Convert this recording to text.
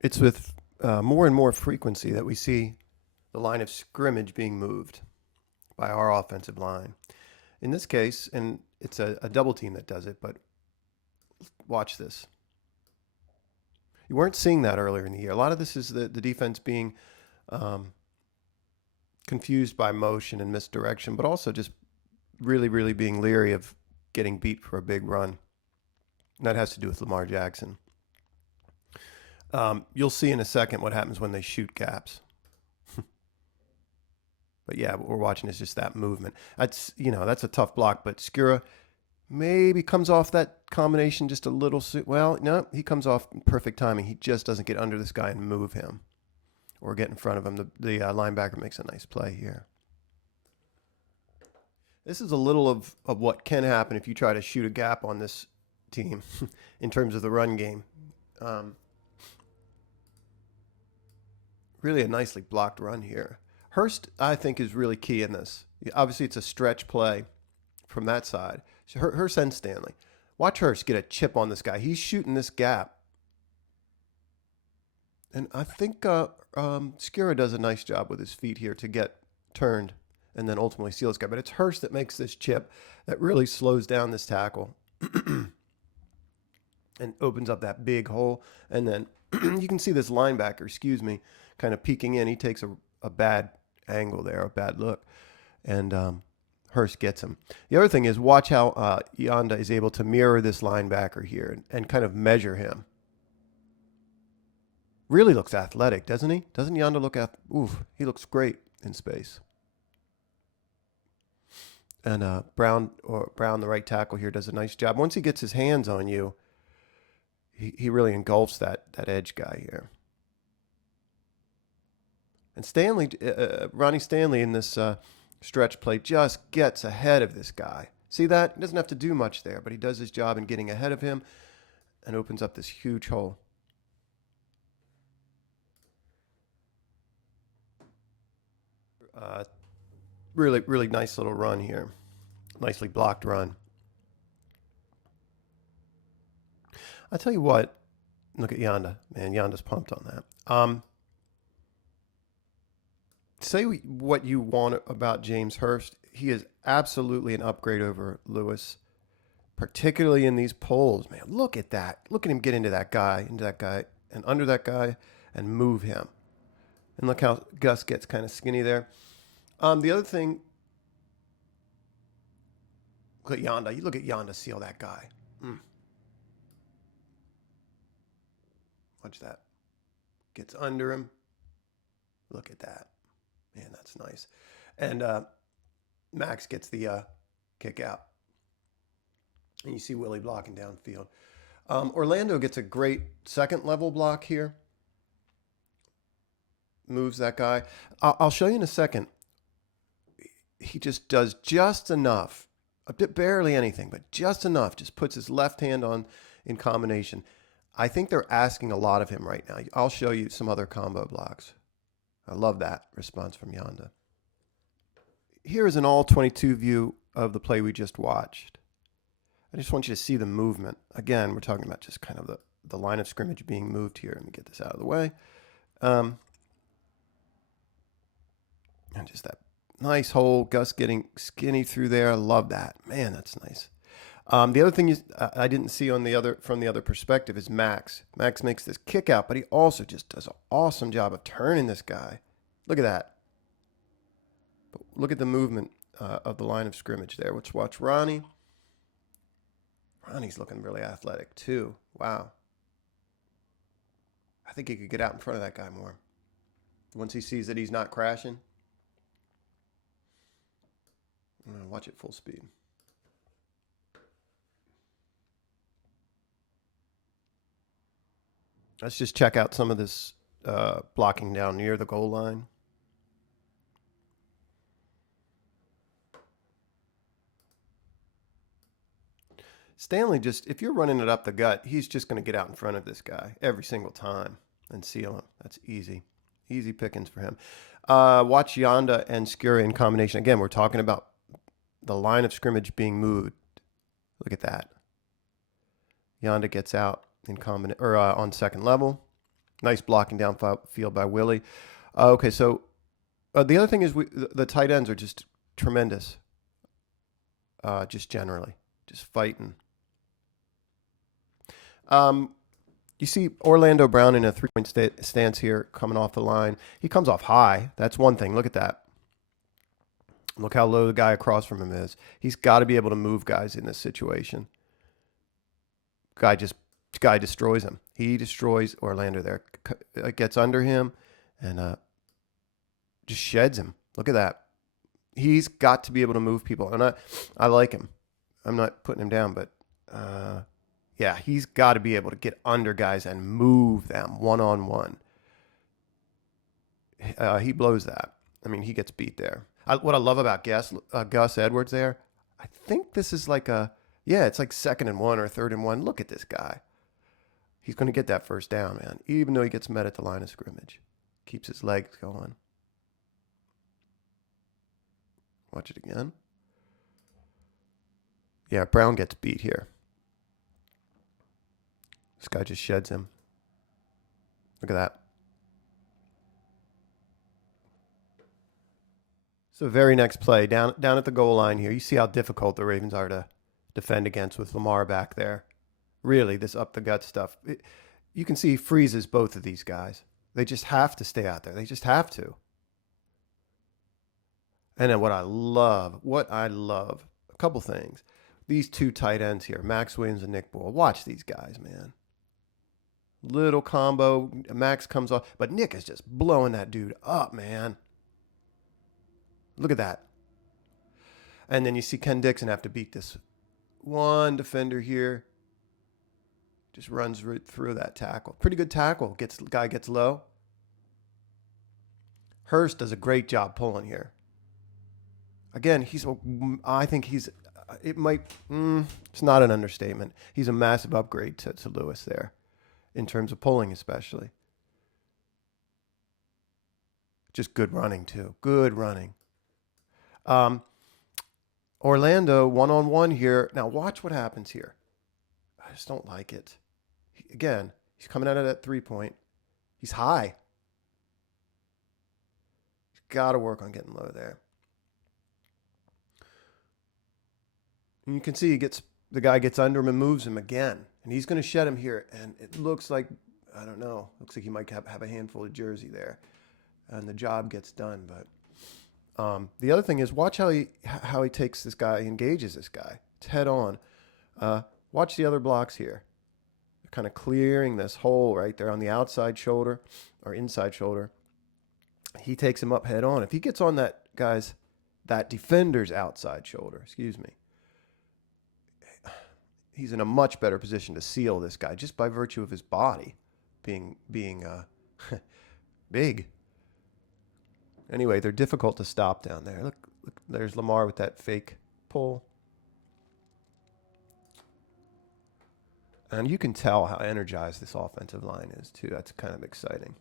It's with more and more frequency that we see the line of scrimmage being moved by our offensive line. In this case, and it's a double team that does it, but watch this. You weren't seeing that earlier in the year. A lot of this is the defense being um, confused by motion and misdirection, but also just really, really being leery of getting beat for a big run. And that has to do with Lamar Jackson. You'll see in a second what happens when they shoot gaps. But yeah, what we're watching is just that movement. That's a tough block, but Skura maybe comes off that combination just a little soon. Well, no, he comes off perfect timing. He just doesn't get under this guy and move him or get in front of him. The linebacker makes a nice play here. This is a little of what can happen if you try to shoot a gap on this team in terms of the run game. Um, Really a nicely blocked run here. Hurst, I think, is really key in this. Obviously, it's a stretch play from that side. Hurst and Stanley. Watch Hurst get a chip on this guy. He's shooting this gap. And I think Skura does a nice job with his feet here to get turned and then ultimately seal this guy. But it's Hurst that makes this chip that really slows down this tackle and opens up that big hole. And then you can see this linebacker, kind of peeking in. He takes a bad angle there, a bad look. And Hurst gets him. The other thing is watch how Yanda is able to mirror this linebacker here and kind of measure him. Really looks athletic, doesn't he? Doesn't Yanda look oof, he looks great in space. And Brown, the right tackle here, does a nice job. Once he gets his hands on you, he really engulfs that edge guy here. And Ronnie Stanley in this stretch play just gets ahead of this guy. See that? He doesn't have to do much there, but he does his job in getting ahead of him and opens up this huge hole. Uh, Really, really nice little run here. Nicely blocked run. I tell you what, look at Yanda. Man, Yanda's pumped on that. Say what you want about James Hurst. He is absolutely an upgrade over Lewis, particularly in these polls. Man, look at that. Look at him get into that guy, and under that guy, and move him. And look how Gus gets kind of skinny there. The other thing, look at Yanda. You look at Yanda seal that guy. Watch that. Gets under him. Look at that. Man, that's nice. And Max gets the kick out. And you see Willie blocking downfield. Orlando gets a great second level block here. Moves that guy. I'll show you in a second. He just does just enough, a bit barely anything, but just enough. Just puts his left hand on in combination. I think they're asking a lot of him right now. I'll show you some other combo blocks. I love that response from Yanda. Here is an all 22 view of the play we just watched. I just want you to see the movement. Again, we're talking about just kind of the line of scrimmage being moved here. Let me get this out of the way. And just that nice hole. Gus getting skinny through there. I love that. Man, that's nice. The other thing I didn't see from the other perspective is Max. Max makes this kick out, but he also just does an awesome job of turning this guy. Look at that. But look at the movement of the line of scrimmage there. Let's watch Ronnie. Ronnie's looking really athletic too. Wow. I think he could get out in front of that guy more. Once he sees that he's not crashing. I'm going to watch it full speed. Let's just check out some of this blocking down near the goal line. Stanley if you're running it up the gut, he's just going to get out in front of this guy every single time and seal him. That's easy. Easy pickings for him. Watch Yanda and Skura in combination. Again, we're talking about the line of scrimmage being moved. Look at that. Yanda gets out in on second level. Nice blocking down field by Willie. Okay, so the other thing is the tight ends are just tremendous. Just generally, just fighting. You see Orlando Brown in a 3-point stance here, coming off the line. He comes off high. That's one thing. Look at that. Look how low the guy across from him is. He's got to be able to move guys in this situation. Guy destroys him. He destroys Orlando there. Gets under him and just sheds him. Look at that. He's got to be able to move people, and I like him. I'm not putting him down, but yeah, he's got to be able to get under guys and move them one-on-one. He blows that. I mean, he gets beat there. What I love about Gus Edwards there, I think this is like it's like 2nd and 1 or 3rd and 1. Look at this guy. He's going to get that first down, man, even though he gets met at the line of scrimmage. Keeps his legs going. Watch it again. Yeah, Brown gets beat here. This guy just sheds him. Look at that. So very next play, down at the goal line here. You see how difficult the Ravens are to defend against with Lamar back there. Really, this up-the-gut stuff. You can see he freezes both of these guys. They just have to stay out there. They just have to. And then what I love, a couple things. These two tight ends here, Max Williams and Nick Boyle. Watch these guys, man. Little combo. Max comes off, but Nick is just blowing that dude up, man. Look at that. And then you see Ken Dixon have to beat this one defender here. Just runs right through that tackle. Pretty good tackle. Guy gets low. Hurst does a great job pulling here. Again, I think it's not an understatement. He's a massive upgrade to Lewis there in terms of pulling especially. Just good running too. Good running. Orlando one-on-one here. Now watch what happens here. I just don't like it. Again, he's coming out of that 3-point. He's high. He's got to work on getting low there. And you can see the guy gets under him and moves him again. And he's going to shed him here. And it looks like, I don't know, looks like he might have a handful of jersey there. And the job gets done. But the other thing is, watch how he takes this guy, engages this guy. It's head on. Watch the other blocks here. They're kind of clearing this hole right there on the outside shoulder or inside shoulder. He takes him up head on. If he gets on that defender's outside shoulder, he's in a much better position to seal this guy just by virtue of his body being big. Anyway, they're difficult to stop down there. Look, there's Lamar with that fake pull. And you can tell how energized this offensive line is, too. That's kind of exciting.